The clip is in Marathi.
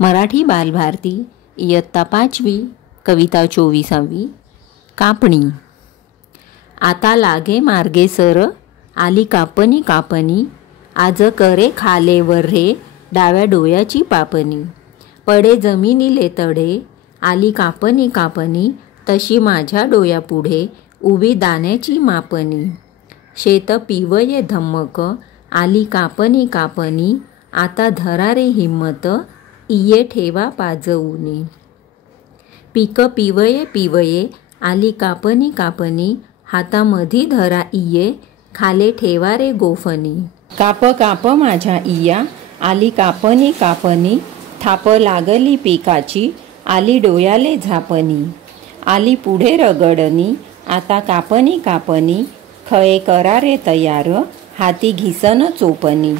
मराठी बालभारती इयत्ता 5वी कविता 24वी कापणी। आता लागे मार्गे सर आली कापणी कापणी, आज करे खाले वर रे डाव्या डोळ्याची पापणी। पडे जमिनीले तडे आली कापणी कापणी, तशी माझ्या डोळ्यापुढे उभी दाण्याची मापणी। शेत पिवये धम्मक आली कापणी कापणी, आता धरा रे हिम्मत इये ठेवा पाजवूनी। पीक पिवये पिवये आली कापणी कापणी, हातामधी धरा इये खाले ठेवा रे गोफणी। काप काप माझ्या इया आली कापणी कापणी, थाप लागली पिकाची आली डोयाले झापणी। आली पुढे रगडणी आता कापणी कापणी, खळे करा रे तयार हाती घिसन चोपणी।